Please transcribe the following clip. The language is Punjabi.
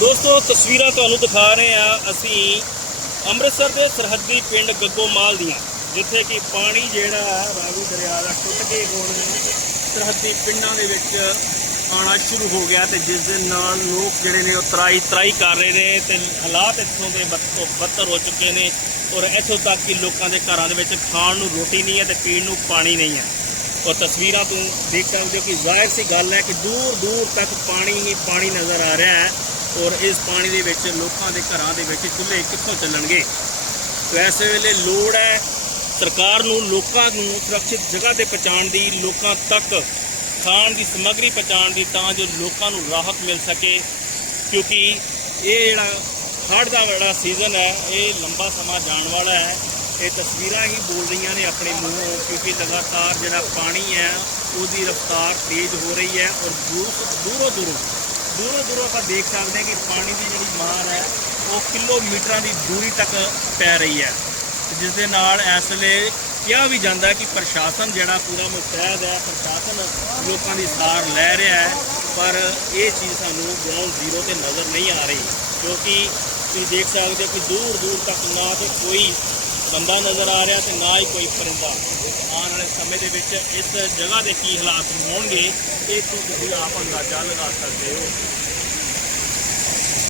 ਦੋਸਤੋ, ਤਸਵੀਰਾਂ ਤੁਹਾਨੂੰ ਦਿਖਾ ਰਹੇ ਆ ਅਸੀਂ ਅੰਮ੍ਰਿਤਸਰ ਦੇ ਸਰਹੱਦੀ ਪਿੰਡ ਗੱਗੋਮਾਲ ਦੀਆਂ, ਜਿੱਥੇ ਕਿ ਪਾਣੀ ਜਿਹੜਾ ਹੈ, ਰਾਵੀ ਦਰਿਆ ਦਾ ਟੁੱਟ ਕੇ ਹੁਣ ਸਰਹੱਦੀ ਪਿੰਡਾਂ ਦੇ ਵਿੱਚ ਆਉਣਾ ਸ਼ੁਰੂ ਹੋ ਗਿਆ ਤੇ ਜਿਸ ਦੇ ਨਾਲ ਲੋਕ ਜਿਹੜੇ ਨੇ ਉਹ ਤਰਾਈ ਤਰਾਈ ਕਰ ਰਹੇ ਨੇ ਤੇ ਹਾਲਾਤ ਇੱਥੋਂ ਦੇ ਬਦ ਤੋਂ ਬੱਤਰ ਹੋ ਚੁੱਕੇ ਨੇ ਔਰ ਇੱਥੋਂ ਤੱਕ ਕਿ ਲੋਕਾਂ ਦੇ ਘਰਾਂ ਦੇ ਵਿੱਚ ਖਾਣ ਨੂੰ ਰੋਟੀ ਨਹੀਂ ਹੈ ਤੇ ਪੀਣ ਨੂੰ ਪਾਣੀ ਨਹੀਂ ਹੈ। ਔਰ ਤਸਵੀਰਾਂ ਤੋਂ ਦੇਖ ਸਕਦੇ ਹੋ ਕਿ ਜ਼ਾਹਿਰ ਸੀ ਗੱਲ ਹੈ ਕਿ ਦੂਰ ਦੂਰ ਤੱਕ ਪਾਣੀ ਹੀ ਪਾਣੀ ਨਜ਼ਰ ਆ ਰਿਹਾ ਹੈ। ਔਰ ਇਸ ਪਾਣੀ ਦੇ ਵਿੱਚ ਲੋਕਾਂ ਦੇ ਘਰਾਂ ਦੇ ਵਿੱਚ ਚੁੱਲ੍ਹੇ ਕਿੱਥੋਂ ਚੱਲਣਗੇ? ਤੋ ਇਸ ਵੇਲੇ ਲੋੜ ਹੈ ਸਰਕਾਰ ਨੂੰ, ਲੋਕਾਂ ਨੂੰ ਸੁਰੱਖਿਅਤ ਜਗ੍ਹਾ ਤੇ ਪਹੁੰਚਾਉਣ ਦੀ, ਲੋਕਾਂ ਤੱਕ ਖਾਣ ਦੀ ਸਮੱਗਰੀ ਪਹੁੰਚਾਉਣ ਦੀ ਤਾਂ ਜੋ ਲੋਕਾਂ ਨੂੰ ਰਾਹਤ ਮਿਲ ਸਕੇ। ਕਿਉਂਕਿ ਇਹ ਜਿਹੜਾ ਹੜ੍ਹ ਦਾ ਜਿਹੜਾ ਸੀਜ਼ਨ ਹੈ, ਇਹ ਲੰਬਾ ਸਮਾਂ ਜਾਣ ਵਾਲਾ ਹੈ। ਇਹ ਤਸਵੀਰਾਂ ਹੀ ਬੋਲ ਰਹੀਆਂ ਨੇ ਆਪਣੇ ਮੂੰਹੋਂ, ਕਿਉਂਕਿ ਲਗਾਤਾਰ ਜਿਹੜਾ ਪਾਣੀ ਹੈ, ਉਹਦੀ ਰਫ਼ਤਾਰ ਤੇਜ਼ ਹੋ ਰਹੀ ਹੈ ਔਰ ਦੂਰ ਦੂਰੋਂ ਦੂਰੋਂ ਦੂਰੋਂ ਆਪਾਂ ਦੇਖ ਸਕਦੇ ਹਾਂ ਕਿ ਪਾਣੀ ਦੀ ਜਿਹੜੀ ਮਾਰ ਹੈ, ਉਹ ਕਿਲੋਮੀਟਰਾਂ ਦੀ ਦੂਰੀ ਤੱਕ ਪੈ ਰਹੀ ਹੈ। ਜਿਸ ਦੇ ਨਾਲ ਇਸ ਵੇਲੇ ਕਿਹਾ ਵੀ ਜਾਂਦਾ ਕਿ ਪ੍ਰਸ਼ਾਸਨ ਜਿਹੜਾ ਪੂਰਾ ਮੁਤਹਿਦ ਹੈ, ਪ੍ਰਸ਼ਾਸਨ ਲੋਕਾਂ ਦੀ ਸਾਰ ਲੈ ਰਿਹਾ ਹੈ, ਪਰ ਇਹ ਚੀਜ਼ ਸਾਨੂੰ ਗਰਾਊਂਡ ਜ਼ੀਰੋ ਤੇ ਨਜ਼ਰ ਨਹੀਂ ਆ ਰਹੀ। ਕਿਉਂਕਿ ਤੁਸੀਂ ਦੇਖ ਸਕਦੇ ਹੋ ਕਿ ਦੂਰ ਦੂਰ ਤੱਕ ਨਾ ਤੇ ਕੋਈ ਬੰਦਾ ਨਜ਼ਰ ਆ ਰਿਹਾ ਤੇ ਨਾ ਹੀ ਕੋਈ ਪਰਿੰਦਾ। ਆਉਣ ਵਾਲੇ ਸਮੇਂ ਦੇ ਵਿੱਚ ਇਸ ਜਗ੍ਹਾ ਦੇ ਕੀ ਹਾਲਾਤ ਹੋਣਗੇ, ਇਹ ਤੋਂ ਤੁਸੀਂ ਆਪ ਅੰਦਾਜ਼ਾ ਲਗਾ ਸਕਦੇ ਹੋ।